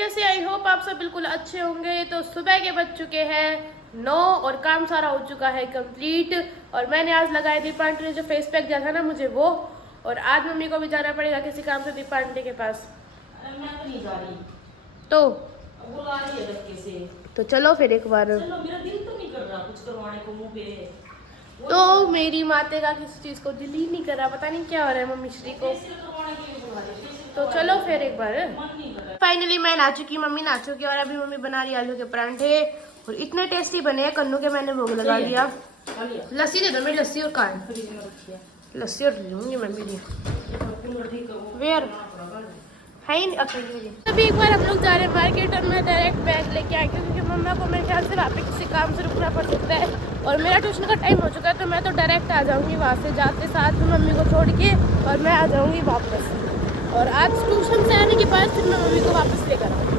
कैसे? I hope आप सब बिल्कुल अच्छे होंगे। तो सुबह के बज चुके हैं 9 और काम सारा हो चुका है कंप्लीट। और मैंने आज लगाया दीपा आंटी ने जो फेस पैक दिया था ना मुझे वो, और आज मम्मी को भी जाना पड़ेगा किसी काम से दीपा आंटी के पास। मैं तो नहीं जा रही, तो बुला रही है धक्के से। तो चलो फिर एक बार। चलो, मेरा दिल तो नहीं कर रहा कुछ करवाने को मुंह पे। तो मेरी माते का किसी चीज को दिल ही नहीं कर रहा, पता नहीं क्या हो रहा है मम्मी श्री को। तो चलो फिर एक बार। फाइनली मैं ना चुकी, मम्मी ना चुकी, और अभी मम्मी बना रही आलू के परांठे और इतने टेस्टी बने हैं कन्नू के। मैंने भोग लगा दिया। लस्सी दे दो मेरी, लस्सी और कान लस्सी और लूंगी मैं भी। वेयर अभी एक बार हम लोग जा रहे हैं मार्केट और मैं डायरेक्ट बैग लेके आई क्योंकि मम्मा को मेरे ख्याल से वहाँ पे किसी काम से रुकना पड़ सकता है और मेरा ट्यूशन का टाइम हो चुका है। तो मैं तो डायरेक्ट आ जाऊंगी वहाँ से, जाते साथ में मम्मी को छोड़ के और मैं आ जाऊंगी वापस। और आज ट्यूशन से आने के बाद फिर मैं मम्मी को वापस लेकर आऊँगी।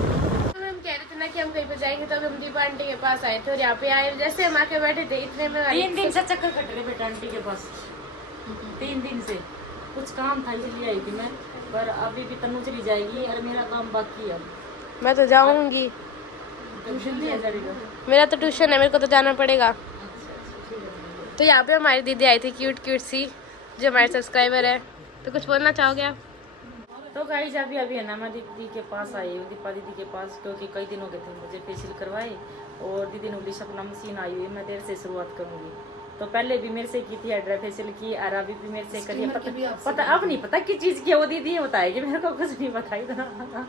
हम कह रहे थे ना कि हम कहीं पे जाएंगे, तो हम दीपा आंटी के पास आए थे और यहाँ पे आए जैसे हम आके बैठे थे इतने में 3 दिन से चक्कर कट रहे बेटा आंटी के पास। 3 दिन से कुछ काम था इसलिए आई थी मैं, पर अभी भी तनु चली जाएगी और मेरा काम बाकी है। मैं तो जाऊंगी, ट्यूशन दिया जाएगा। मेरा तो ट्यूशन है, मेरे को तो जाना पड़ेगा। तो यहाँ पे हमारी दीदी आई थी क्यूट क्यूट सी, जो हमारे सब्सक्राइबर है। तो कुछ बोलना चाहोगे आप? तो गाइस अभी है ना मैं दीदी के पास आई हूँ, दीपा दीदी के पास, क्योंकि कई दिन हो गए थे मुझे फेशियल करवाए और दीदी ने बोली सपना मशीन आई हुई, मैं देर से शुरुआत करूँगी। तो पहले भी मेरे से की थी हाइड्रा फेशियल की, और अभी भी मेरे से करिए। पता अब नहीं पता किस चीज़ की, वो दीदी बताएगी, मेरे को कुछ नहीं बताई था।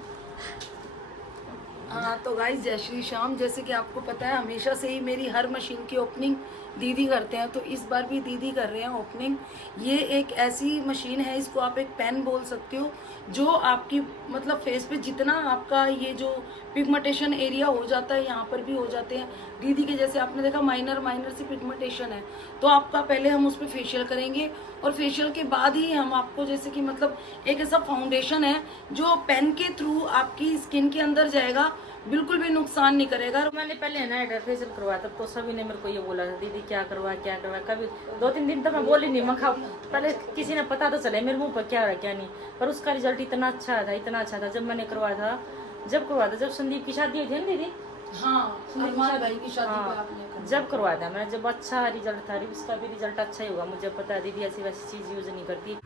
हाँ तो गाइस जय श्री श्याम। जैसे कि आपको पता है हमेशा से ही मेरी हर मशीन की ओपनिंग दीदी करते हैं, तो इस बार भी दीदी कर रहे हैं ओपनिंग। ये एक ऐसी मशीन है, इसको आप एक पेन बोल सकते हो, जो आपकी मतलब फेस पे जितना आपका ये जो पिगमेंटेशन एरिया हो जाता है यहाँ पर भी हो जाते हैं। दीदी के जैसे आपने देखा माइनर सी पिगमेंटेशन है, तो आपका पहले हम उस पर फेशियल करेंगे और फेशियल के बाद ही हम आपको जैसे कि मतलब एक ऐसा फाउंडेशन है जो पेन के थ्रू आपकी स्किन के अंदर जाएगा, बिल्कुल भी नुकसान नहीं करेगा। मैंने पहले ना हाइड्रा फेशियल करवाया था, तो सभी ने मेरे को ये बोला था दीदी क्या करवा। कभी 2-3 दिन तो मैं बोली नहीं, मैं पहले किसी ने पता तो चले मेरे मुंह पर क्या हो रहा क्या नहीं। पर उसका रिजल्ट इतना अच्छा था जब मैंने करवाया था, जब संदीप की शादी हुई थी ना दीदी। हाँ, भाई की शादी पे आपने जब करवाया था मैं, जब अच्छा रिजल्ट था, उसका भी रिजल्ट अच्छा ही होगा, मुझे पता है। दीदी ऐसी वैसी चीज़ यूज नहीं करती।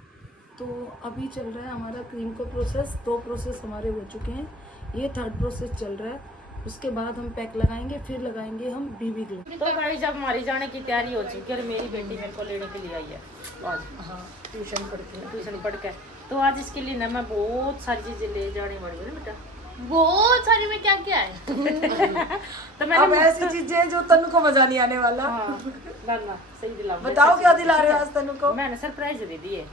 तो अभी चल रहा है हमारा क्रीम का प्रोसेस। 2 प्रोसेस हमारे हो चुके हैं, ये 3rd प्रोसेस चल रहा है। उसके बाद हम पैक लगाएंगे, फिर लगाएंगे हम बीबी ग्लो। तो भाई जब हमारी जाने की तैयारी हो चुकी है और मेरी बेटी मेरे को लेने के लिए आई है आज। हाँ, ट्यूशन पढ़ के तो आज इसके लिए ना मैं बहुत सारी चीजें ले जाने वाली हूँ बेटा। बहुत सारी में क्या क्या है? तो अब ऐसी चीजें हैं जो तनु को मजा नहीं आने वाला। हाँ, सही दिला। बताओ क्या दिला रहे हो आज तनु को? मैंने सरप्राइज दे दी है।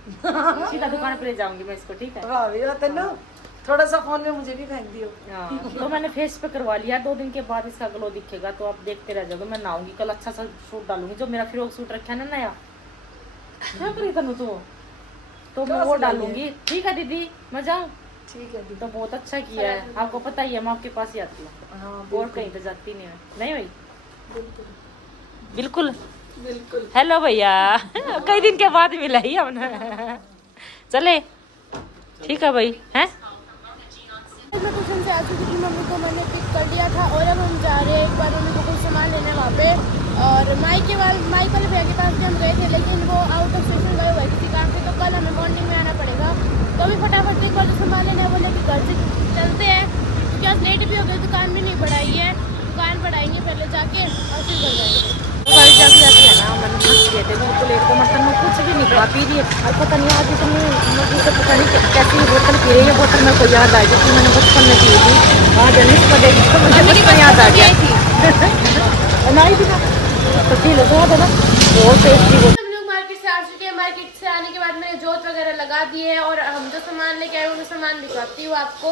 सीधा दुकान पर ले जाऊंगी मैं इसको, ठीक है? वाह भैया तनु, थोड़ा सा फोन में मुझे भी फेंक दियो। हाँ, तो मैंने फेस पे करवा लिया। 2 दिन के बाद इसका ग्लो दिखेगा, तो आप देखते रह जाओगे। मैं नहाऊंगी कल, अच्छा सा सूट डालूंगी, जो मेरा फ्रॉक सूट रखा है ना नया, क्या करी तनु तो मैं वो डालूंगी। ठीक है दीदी, मैं जाऊँ? ठीक है दीदी। तो बहुत अच्छा किया है, आपको पता ही है मैं आपके पास ही आती हूँ। हाँ, और कहीं तो जाती नहीं है। नहीं भाई? बिल्कुल बिल्कुल। हेलो भैया, कई दिन के बाद मिला ही हमने। चले ठीक है भाई, हैं? मैं ट्यूशन से आ चुकी थी, मम्मी को मैंने पिक कर लिया था और अब हम जा रहे हैं एक बार मम्मी को कुछ सामान लेने वहाँ पे। और माइक वाले भैया के पास भी हम गए थे, लेकिन वो आउट ऑफ स्टेशन गए हुए किसी काम से, तो कल हमें मॉर्निंग में आना पड़ेगा। तो अभी फटाफट से एक बार जो सामान लेना है वो लेके घर से चलते हैं, क्योंकि आज लेट भी हो गए, दुकान भी नहीं बढ़ाई है। दुकान बढ़ाएंगे पहले जाके और फिर घर जाएंगे। अभी है ना, मैंने थक गए थे बिल्कुल। एक तो मतलब मैं कुछ भी नहीं खा पी रही है, और पता नहीं आज इतनी मुझे पता नहीं कैसी बोतल पी रही है। बोतल मेरे को याद आ गई थी, मैंने बचपन में पी थी। आज अनिस को देख तो मुझे बचपन याद आ गया नहीं थी ना, तो पी लो स्वाद है ना, बहुत टेस्टी। हम लोग मार्केट से आ चुके हैं। मार्केट से आने के बाद मैंने जोत वगैरह लगा दी है और हम जो सामान लेके आए वो सामान दिखाती हूँ आपको।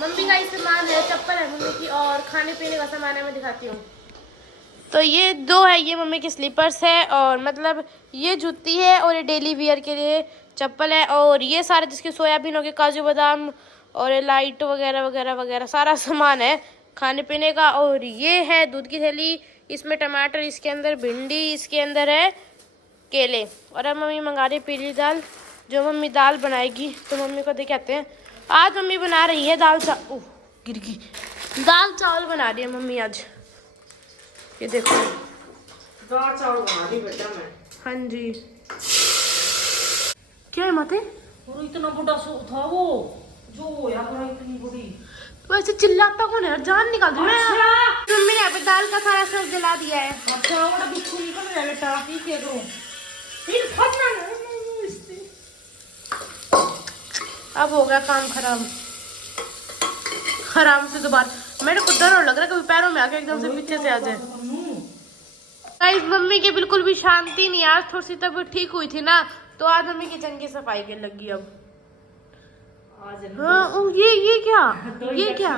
मम्मी का ही सामान है, चप्पल है मम्मी की, और खाने पीने का सामान है, मैं दिखाती हूँ। तो ये 2 है, ये मम्मी की स्लीपर्स है, और मतलब ये जूती है, और ये डेली वियर के लिए चप्पल है, और ये सारे जिसके सोयाबीन हो गए, काजू बादाम और ये लाइट वगैरह वगैरह वगैरह सारा सामान है खाने पीने का। और ये है दूध की थैली, इसमें टमाटर, इसके अंदर भिंडी, इसके अंदर है केले। और अब मम्मी मंगा रही पीली दाल, जो मम्मी दाल बनाएगी। तो मम्मी को देख आते हैं, आज मम्मी बना रही है दाल गिर गई। दाल चावल बना रही है मम्मी आज, ये देखो। दाल चावल बना रही बेटा मैं। हाँ जी। क्या है माते? और इतना बड़ा सो था वो जो यार बड़ा इतनी बड़ी। वैसे चिल्लाता कौन है? जान निकाल दूं मैं। मम्मी ने यहाँ पे दाल का सारा सब जला दिया है। अच्छा बड़ा बिच्छू निकल रहा है बेटा, ठीक है करो फिर फटना ना। अब हो गया काम खराब। खराब से दोबारा मेरे को डर लग रहा है कभी पैरों में आके एकदम से पीछे से आ जाए। गाइस मम्मी की बिल्कुल भी शांति नहीं। आज थोड़ी सी तबीयत ठीक हुई थी ना, तो आज मम्मी किचन की सफाई के लगी अब। हाँ ये क्या ये क्या?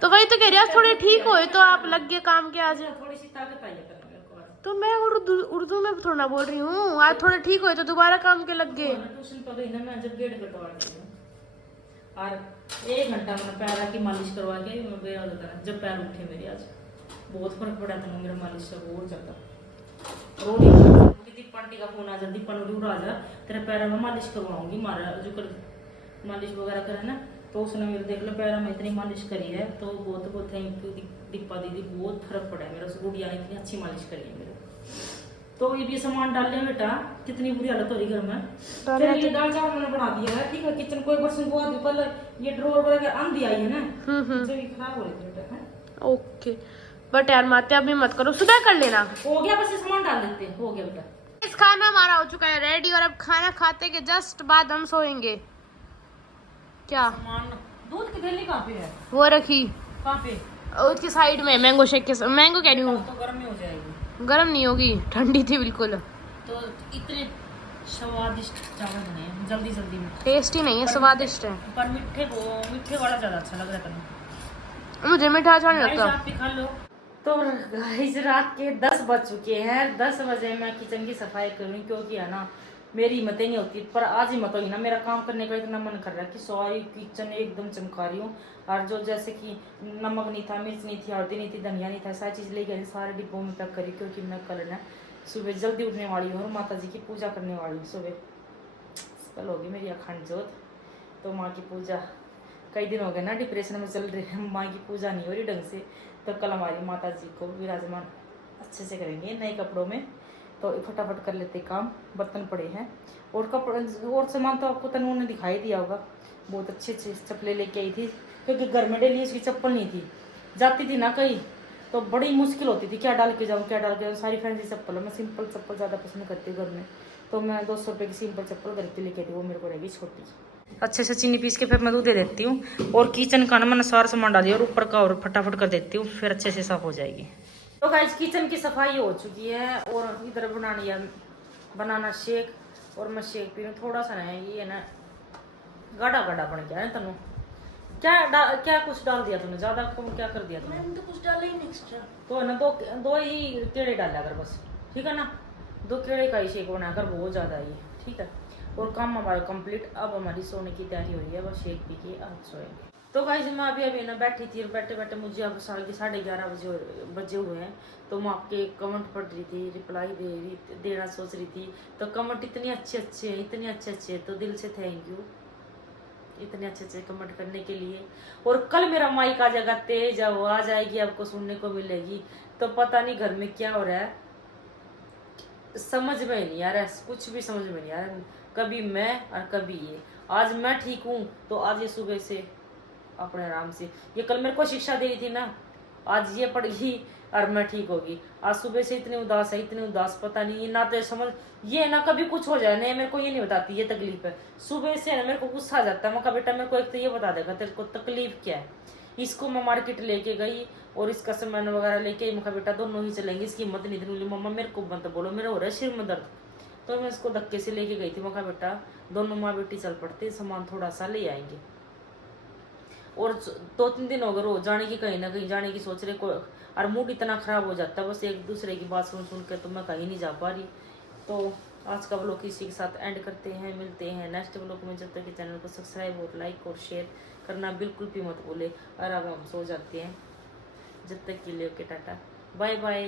तो वही तो कह रही, आज थोड़े ठीक हुए तो आप लग गए काम के। आज थोड़ी सी ताकत आई है तो मैं उर्दू में थोड़ा ना बोल रही हूँ। आज थोड़े ठीक हुए तो दोबारा काम के लग गए। ट्यूशन पर गई ना मैं, जब गेट कटवा दी और 1 घंटा मैंने पैर की मालिश करवा के मैं बेरा होता है। जब पैर उठे मेरे आज बहुत फर्क पड़ा था मेरा मालिश से, बहुत ज्यादा। रोटी दीपांटी का फोन आ जा, दीपा उड़ आ जा, तेरे पैर में मालिश करवाऊंगी। मारा जो कर मालिश वगैरह करे ना, तो उसने मेरे देख लो पैर में इतनी मालिश करी है, तो बहुत बहुत थैंक यू दीपा दीदी, बहुत फर्क पड़ा है मेरा। उस गुड़िया ने इतनी अच्छी मालिश करी है मेरे। तो ये भी सामान डाल लिया बेटा, कितनी बुरी हालत हो रही घर में। फिर ये दाल चावल मैंने बना दिया है, ठीक है। किचन कोई बर्तन को आदि पहले ये ड्रॉर वगैरह आंधी आई है ना, जो ये खराब हो रही थी बेटा। ओके बट यार माते अभी मत करो, सुबह कर लेना। हो गया बस, ये सामान डाल देते, हो गया बेटा। इस खाना हमारा हो चुका है रेडी, और अब खाना खाते के जस्ट बाद हम सोएंगे। क्या सामान? दूध की थैली कहाँ पे है? वो रखी कहाँ पे? उसकी साइड में, मैंगो शेक के। मैंगो कह रही हूँ, तो गर्म ही हो जाएगी। गर्म नहीं होगी, ठंडी थी बिल्कुल। तो इतने स्वादिष्ट चावल बने हैं जल्दी जल्दी में। टेस्टी नहीं है, स्वादिष्ट है। पर मीठे वाला ज्यादा अच्छा लग रहा था। मुझे मीठा अच्छा नहीं लगता। आप भी खा लो। तो गाइस रात के 10 बज चुके हैं। 10 बजे मैं किचन की सफाई करूँ, क्योंकि है ना मेरी हिम्मतें नहीं होती। पर आज हिम्मत होगी ना, मेरा काम करने का इतना मन कर रहा है कि सारी किचन एकदम चमका रही हूँ। और जो जैसे कि नमक नहीं था, मिर्च नहीं थी, हल्दी नहीं थी, धनिया नहीं था, सारी चीज़ ले गई, सारे डिब्बों में पैक करी। क्योंकि मैं कल ना सुबह जल्दी उठने वाली हूँ और माता जी की पूजा करने वाली हूँ सुबह। कल होगी मेरी अखंड जोत, तो माँ की पूजा। कई दिन हो गए ना डिप्रेशन में चल रहे हैं, माँ की पूजा नहीं हो रही ढंग से। तो कल हमारी माता जी को विराजमान अच्छे से करेंगे नए कपड़ों में। तो फटाफट कर लेते काम, बर्तन पड़े हैं और कपड़े और सामान तो आपको तनु ने दिखाई दिया होगा। बहुत अच्छे अच्छे चप्पलें लेके आई थी, क्योंकि घर में डेली उसकी चप्पल नहीं थी। जाती थी ना कहीं तो बड़ी मुश्किल होती थी, क्या डाल के जाऊँ क्या डाल के जाऊँ। सारी फैंसी चप्पल है, मैं सिंपल चप्पल ज़्यादा पसंद करती हूँ घर में। तो मैं 200 रुपये की सिंपल चप्पल घर के लेके थी, वो मेरे को रहेगी छोटी। अच्छे से चीनी पीस के फिर मैं दूध दे देती हूँ। और किचन का ना मैंने सारा सामान डाल दिया और ऊपर का और फटाफट कर देती हूँ, फिर अच्छे से साफ हो जाएगी। तो गाइस किचन की सफाई हो चुकी है और इधर बनाना शेक। और मैं शेक पी रही हूँ। थोड़ा सा ना ये ना गाढ़ा गाढ़ा बन गया है। तनु क्या कुछ डाल दिया तूने? ज्यादा कम क्या कर दिया तूने? मैंने तो कुछ डाला ही नहीं एक्स्ट्रा। तो है ना दो ही केड़े डाला कर बस, ठीक है ना। 2 केड़े का ही शेक बनाकर, बहुत ज्यादा ही, ठीक है। और काम हमारा कंप्लीट। अब हमारी सोने की तैयारी हो रही है, बस शेक पी के अब सोएंगे। तो गाइस मैं अभी ना बैठी थी और बैठे बैठे मुझे अब 11:30 बजे हुए हैं। तो मैं आपके कमेंट पढ़ रही थी, रिप्लाई देना सोच रही थी। तो कमेंट इतने अच्छे हैं, इतने अच्छे, तो दिल से थैंक यू इतने अच्छे कमेंट करने के लिए। और कल मेरा माइक आ जाएगा तेज, अब आ जाएगी, आपको सुनने को मिलेगी। तो पता नहीं घर में क्या हो रहा है, समझ में नहीं आ रहा है, कुछ भी समझ में नहीं आ रहा है। कभी मैं और कभी ये। आज मैं ठीक हूँ तो आज ये सुबह से अपने आराम से, ये कल मेरे को शिक्षा दे रही थी ना, आज ये पड़ गई और मैं ठीक होगी। आज सुबह से इतने उदास, पता नहीं ना तो समझ ये ना कभी कुछ हो जाए ना, मेरे को ये नहीं बताती ये तकलीफ है। सुबह से ना मेरे को गुस्सा आ जाता है। मैं कहा बेटा मेरे को एक तो ये बता देगा तेरे को तकलीफ क्या है। इसको मैं मार्केट लेके गई और इसका सामान वगैरह लेके, मैं कहा बेटा दोनों ही चलेंगे, इसकी हिम्मत नहीं थी। मम्मा मेरे को मत बोलो, मेरा हो रहा है सिर में दर्द। तो मैं इसको धक्के से लेके गई थी। मैं कहा बेटा दोनों माँ बेटी चल पड़ते, सामान थोड़ा सा ले आएंगे। और 2-3 दिन हो गए रो जाने की, कहीं ना कहीं जाने की सोच रहे को। और मूड इतना ख़राब हो जाता है बस एक दूसरे की बात सुन के, तो मैं कहीं नहीं जा पा रही। तो आज का व्लॉग इसी के साथ एंड करते हैं, मिलते हैं नेक्स्ट व्लॉग में। जब तक कि चैनल को सब्सक्राइब और लाइक और शेयर करना बिल्कुल भी मत भूले। और अब हम सो जाते हैं, जब तक के लिए ओके टाटा बाय बाय।